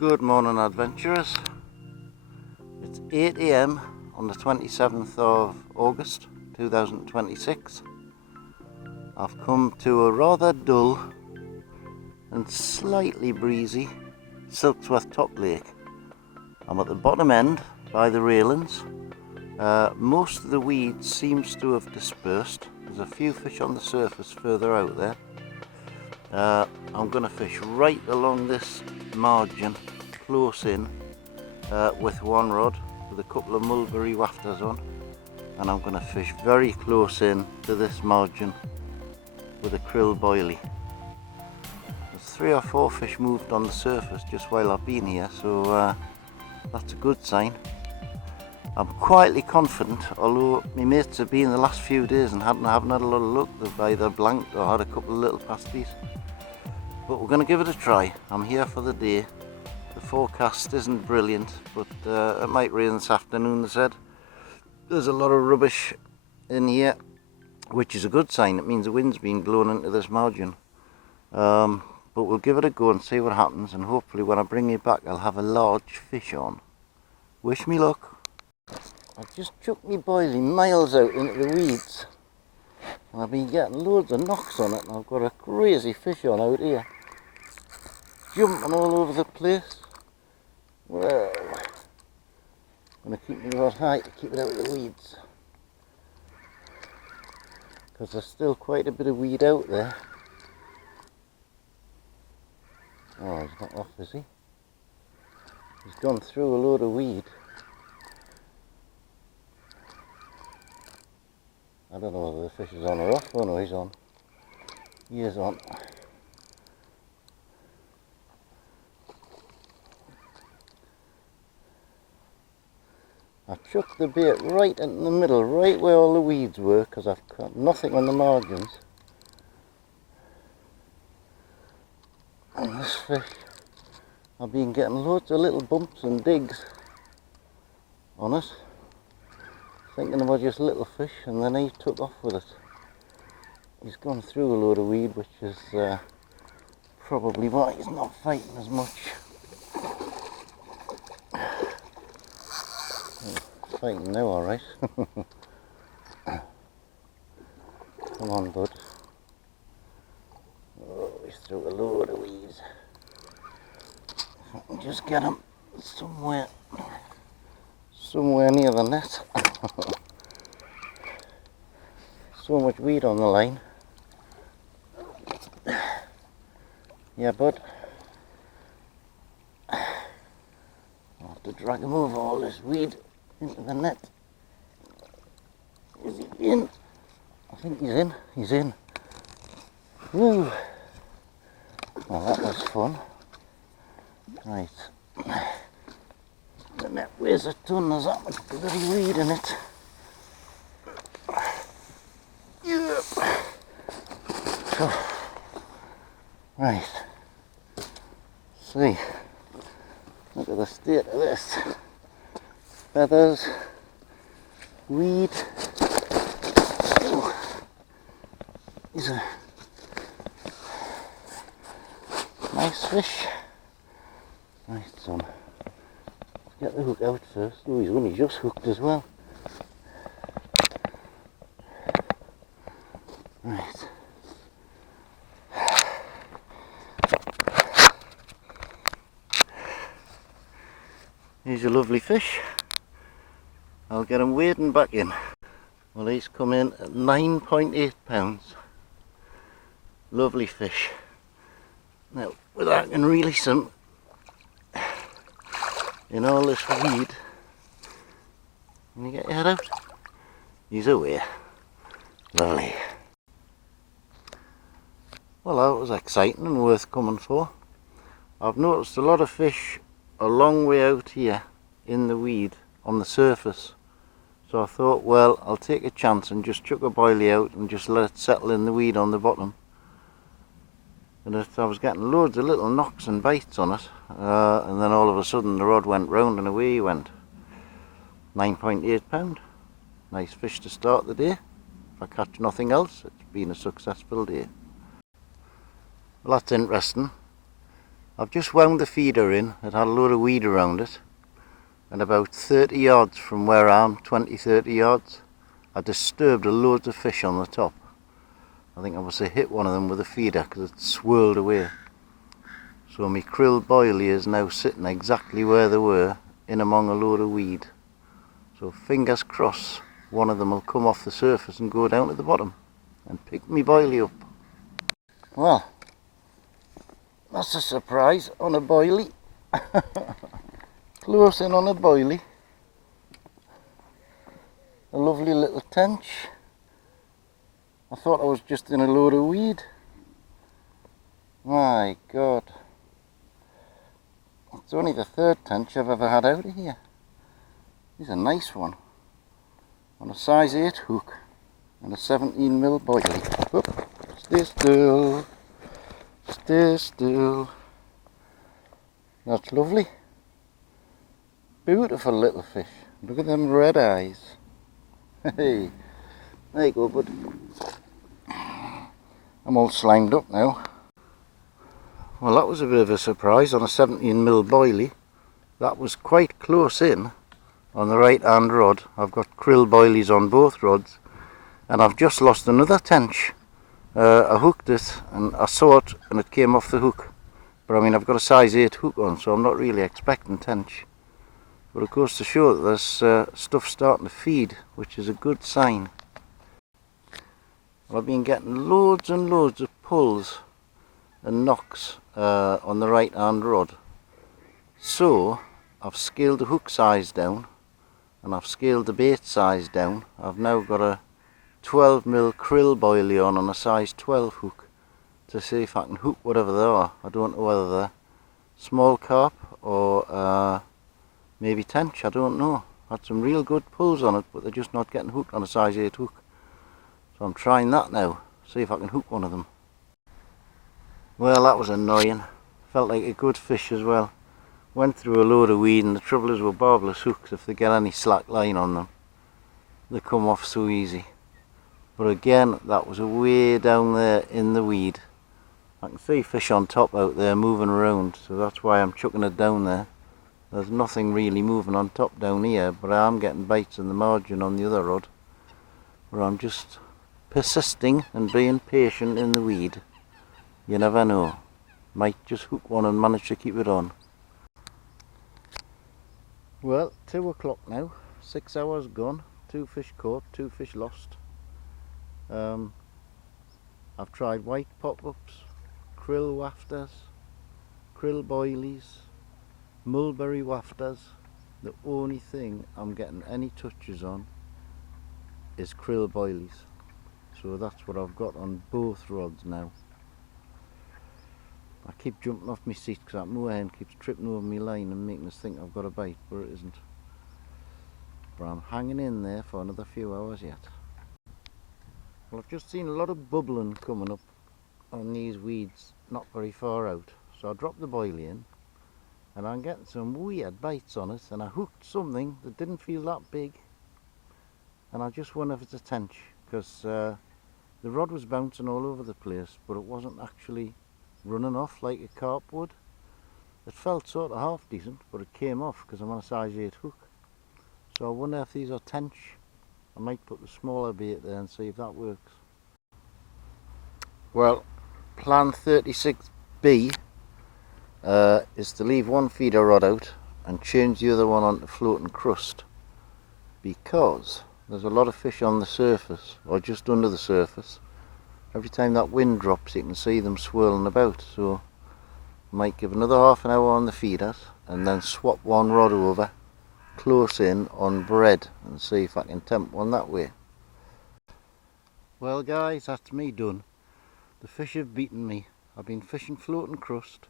Good morning, adventurers. It's 8 AM on the 27th of August 2026. I've come to a rather dull and slightly breezy Silksworth Lake. I'm at the bottom end by the railings. Most of the weed seems to have dispersed. There's a few fish on the surface further out there. I'm going to fish right along this margin, close in, with one rod with a couple of mulberry wafters on, and I'm going to fish very close in to this margin with a krill boilie. There's 3 or 4 fish moved on the surface just while I've been here, so that's a good sign. I'm quietly confident, although my mates have been the last few days and haven't had a lot of luck. They've either blanked or had a couple of little pasties. But we're going to give it a try. I'm here for the day. The forecast isn't brilliant, but it might rain this afternoon, they said. There's a lot of rubbish in here, which is a good sign. It means the wind's been blown into this margin. But we'll give it a go and see what happens, and hopefully when I bring it back I'll have a large fish on. Wish me luck. I've just chucked me boilie miles out into the weeds, and I've been getting loads of knocks on it, and I've got a crazy fish on out here, jumping all over the place. Well, I'm going to keep my rod high to keep it out of the weeds, because there's still quite a bit of weed out there. Oh, he's not off, is he? He's gone through a load of weed. I don't know whether the fish is on or off. Oh no, he's on. He is on. I chucked the bait right in the middle, right where all the weeds were, because I've got nothing on the margins. And this fish, I've been getting loads of little bumps and digs on it, thinking they were just little fish, and then he took off with it. He's gone through a load of weed, which is probably why he's not fighting as much. Fighting now, alright. Come on, bud. Oh, he's through a load of weeds. If I can just get him somewhere near the net. So much weed on the line. Yeah, bud. I'll have to drag him over all this weed into the net. Is he in? I think he's in. He's in. Woo! Well, that was fun. Right. The net weighs a ton, there's that much bloody weed in it. Yep. So, right. See. Look at the state of this. Feathers, weed. Ooh. He's a nice fish. Right, son. Get the hook out first. Oh, he's only just hooked as well. Right. Here's a lovely fish. I'll get him wading back in. Well, he's come in at 9.8 pounds. Lovely fish. Now, whether I can release him in all this weed, can you get your head out? He's away. Lovely. Well, that was exciting and worth coming for. I've noticed a lot of fish a long way out here in the weed on the surface, so I thought, well, I'll take a chance and just chuck a boilie out and just let it settle in the weed on the bottom. And I was getting loads of little knocks and bites on it, and then all of a sudden the rod went round and away he went. 9.8 pound. Nice fish to start the day. If I catch nothing else, it's been a successful day. Well, that's interesting. I've just wound the feeder in. It had a load of weed around it, and about 30 yards from where I am, 20-30 yards, I disturbed a load of fish on the top. I think I must have hit one of them with a feeder because it swirled away. So my krill boilie is now sitting exactly where they were, in among a load of weed. So fingers crossed one of them will come off the surface and go down to the bottom and pick me boilie up. Well, that's a surprise on a boilie. Close in on a boilie. A lovely little tench. I thought I was just in a load of weed. My God. It's only the third tench I've ever had out of here. He's a nice one. On a size 8 hook and a 17mm boilie. Oop, stay still. Stay still. That's lovely. Beautiful little fish. Look at them red eyes. Hey, there you go, bud. I'm all slimed up now. Well, that was a bit of a surprise on a 17mm boilie. That was quite close in on the right hand rod. I've got krill boilies on both rods, and I've just lost another tench. I hooked it and I saw it and it came off the hook. But I mean, I've got a size 8 hook on, so I'm not really expecting tench. But it goes to show that there's stuff starting to feed, which is a good sign. Well, I've been getting loads and loads of pulls and knocks on the right hand rod. So I've scaled the hook size down and I've scaled the bait size down. I've now got a 12mm krill boilie on a size 12 hook to see if I can hook whatever they are. I don't know whether they're small carp or maybe tench, I don't know. Had some real good pulls on it, but they're just not getting hooked on a size 8 hook. So I'm trying that now, see if I can hook one of them. Well, that was annoying. Felt like a good fish as well. Went through a load of weed, and the trouble is with barbless hooks, if they get any slack line on them, they come off so easy. But again, that was way down there in the weed. I can see fish on top out there moving around, so that's why I'm chucking it down there. There's nothing really moving on top down here, but I am getting bites in the margin on the other rod, where I'm just persisting and being patient in the weed. You never know. Might just hook one and manage to keep it on. Well, 2 o'clock now, 6 hours gone, 2 fish caught, 2 fish lost. I've tried white pop-ups, krill wafters, krill boilies, mulberry wafters. The only thing I'm getting any touches on is krill boilies. So that's what I've got on both rods now. I keep jumping off my seat because that moorhen keeps tripping over my line and making us think I've got a bite, but it isn't. But I'm hanging in there for another few hours yet. Well, I've just seen a lot of bubbling coming up on these weeds not very far out. So I dropped the boilie in and I'm getting some weird bites on it, and I hooked something that didn't feel that big. And I just wonder if it's a tench, because the rod was bouncing all over the place, but it wasn't actually running off like a carp would. It felt sort of half decent, but it came off because I'm on a size 8 hook. So I wonder if these are tench. I might put the smaller bait there and see if that works. Well, plan 36B is to leave one feeder rod out and change the other one onto floating crust, because there's a lot of fish on the surface or just under the surface. Every time that wind drops you can see them swirling about, so I might give another half an hour on the feeders and then swap one rod over close in on bread and see if I can tempt one that way. Well guys, that's me done. The fish have beaten me. I've been fishing floating crust.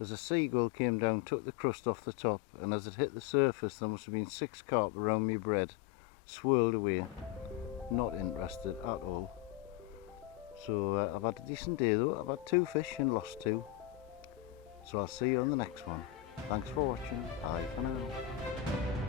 As a seagull came down, took the crust off the top, and as it hit the surface there must have been 6 carp around me bread, swirled away. Not interested at all. So I've had a decent day though. I've had 2 fish and lost 2. So I'll see you on the next one. Thanks for watching. Bye for now.